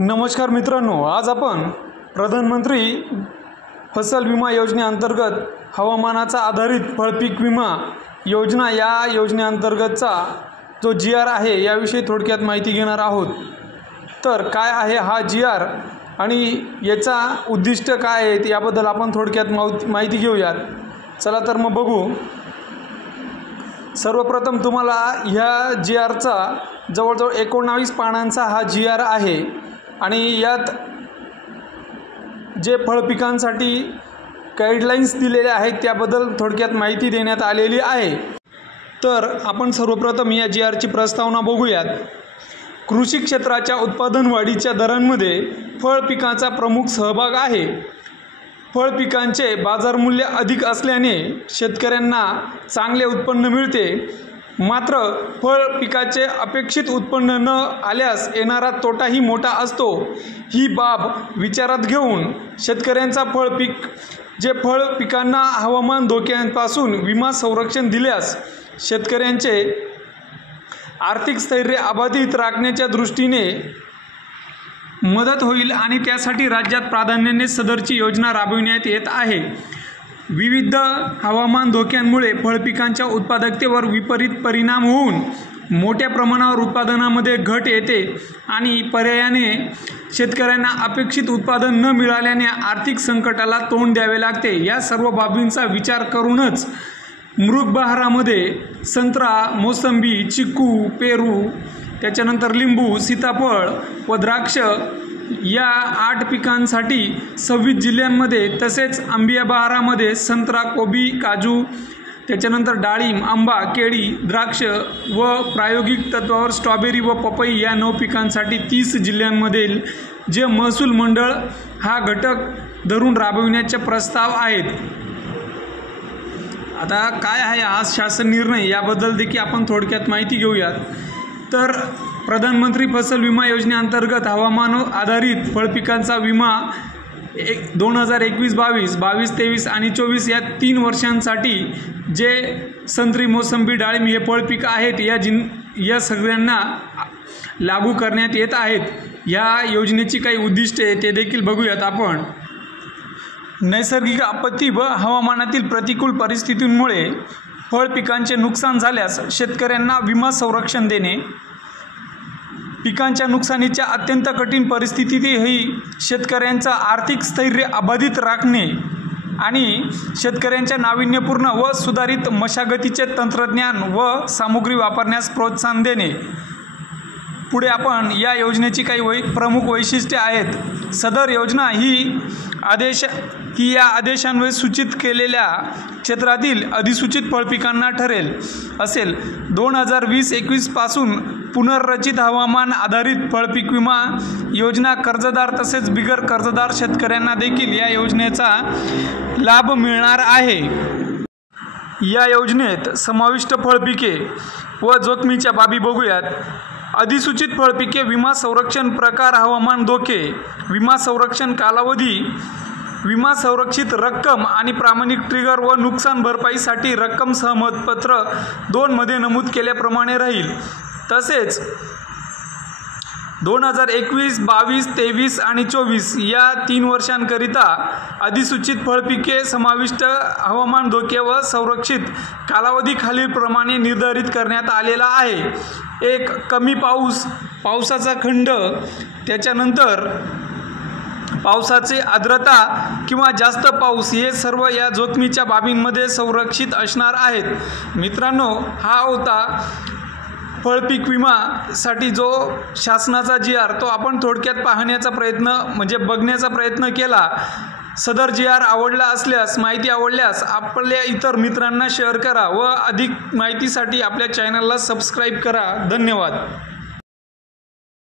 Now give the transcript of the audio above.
नमस्कार मित्रांनो, आज आपण प्रधानमंत्री फसल विमा योजनेअंतर्गत हवामानाचा आधारित फळपीक विमा योजना या योजनेअंतर्गतचा जो GR आहे याविषयी थोडक्यात माहिती घेणार आहोत। तर काय आहे हा GR आणि याचा उद्दिष्ट काय आहे याबद्दल आपण थोडक्यात माहिती घेऊयात। चला तर मग बघू। सर्वप्रथम तुम्हाला ह्या GRचा जवळजवळ 19 पानांचा हा GR आहे आणि यात जे फळपिकांसाठी गाईडलाईन्स दिलेल्या आहेत त्याबद्दल थोडक्यात माहिती देण्यात आलेली आहे। तर आपण सर्वप्रथम या GRची प्रस्तावना बघूयात। कृषी क्षेत्राच्या उत्पादन वाढीच्या दरांमध्ये फळ पिकांचा प्रमुख सहभाग आहे। फळ पिकांचे बाजारमूल्य अधिक असल्याने शेतकऱ्यांना चांगले उत्पन्न मिळते, मात्र फळ पिकाचे अपेक्षित उत्पन्न न आल्यास येणारा तोटाही मोठा असतो। ही बाब विचारात घेऊन शेतकऱ्यांचा फळ पिकांना हवामान धोक्यांपासून विमा संरक्षण दिल्यास शेतकऱ्यांचे आर्थिक स्थैर्य अबाधित राखण्याच्या दृष्टीने मदत होईल आणि त्यासाठी राज्यात प्राधान्याने सदरची योजना राबविण्यात येत आहे। विविध हवामान धोक्यांमुळे फळपिकांच्या उत्पादकतेवर विपरीत परिणाम होऊन मोठ्या प्रमाणावर उत्पादनामध्ये घट येते आणि पर्यायाने शेतकऱ्यांना अपेक्षित उत्पादन न मिळाल्याने आर्थिक संकटाला तोंड द्यावे लागते। या सर्व बाबींचा विचार करूनच मृग बहारामध्ये संत्रा, मोसंबी, चिक्कू, पेरू, त्याच्यानंतर लिंबू, सीताफळ व द्राक्ष या 8 पिकांसाठी 26 जिल्ह्यांमध्ये, तसेच आंबिया बहारामध्ये संत्रा, कोबी, काजू, त्याच्यानंतर डाळिंब, आंबा, केळी, द्राक्ष व प्रायोगिक तत्वावर स्ट्रॉबेरी व पपई या 9 पिकांसाठी 30 जिल्ह्यांमधील जे महसूल मंडळ हा घटक धरून राबविण्याचे प्रस्ताव आहेत। आता काय आहे हा शासन निर्णय याबद्दल देखील आपण थोडक्यात माहिती घेऊयात। तर प्रधानमंत्री फसल विमा योजनेअंतर्गत हवामान आधारित फळपिकांचा विमा 2021-22, 22-23 आणि 24 या 3 वर्षांसाठी जे संत्री, मोसंबी, डाळिंब हे फळपीक आहेत या सगळ्यांना लागू करण्यात येत आहेत। या योजनेची काही उद्दिष्टे ते देखील बघूयात आपण। नैसर्गिक आपत्ती व हवामानातील प्रतिकूल परिस्थितींमुळे फळ पिकांचे नुकसान झाल्यास शेतकऱ्यांना विमा संरक्षण देणे, पिकांच्या नुकसानीच्या अत्यंत कठीण परिस्थितीतही शेतकऱ्यांचा आर्थिक स्थैर्य अबाधित राखणे आणि शेतकऱ्यांच्या नाविन्यपूर्ण व सुधारित मशागतीचे तंत्रज्ञान व सामुग्री वापरण्यास प्रोत्साहन देणे। पुढे आपण या योजनेची काही प्रमुख वैशिष्ट्ये आहेत। सदर योजना ही या आदेशान्वये सूचित केलेल्या क्षेत्रातील अधिसूचित फळपिकांना असेल। 2020-21 पासून पुनर्रचित हवामान आधारित फळपीक विमा योजना कर्जदार तसेच बिगर कर्जदार शेतकऱ्यांना देखील या योजनेचा लाभ मिळणार आहे। या योजनेत समाविष्ट फळपिके व जोखमीच्या बाबी बघूयात। अधिसूचित फळपिके विमा संरक्षण प्रकार, हवामान धोके, विमा संरक्षण कालावधी, विमा संरक्षित रक्कम आणि प्रामाणिक ट्रिगर व नुकसान भरपाईसाठी रक्कम सहमतपत्र 2 मध्ये नमूद केल्याप्रमाणे राहील। तसेच 2021, 22, 23 आणि 24 या 3 वर्षांकरिता अधिसूचित फळपिके समाविष्ट हवामान धोके व संरक्षित कालावधी खालीलप्रमाणे निर्धारित करण्यात आलेला आहे। 1. कमी पावसाचा खंड, त्याच्यानंतर पावसाची आर्द्रता किंवा जास्त पाऊस हे सर्व या जोखमीच्या बाबींमध्ये संरक्षित असणार आहेत। मित्रांनो, हा होता फळपीक विमासाठी जो शासनाचा GR तो आपण थोडक्यात बघण्याचा प्रयत्न केला। सदर GR माहिती आवडल्यास आपल्या इतर मित्रांना शेअर करा व अधिक माहितीसाठी आपल्या चॅनलला सबस्क्राईब करा। धन्यवाद।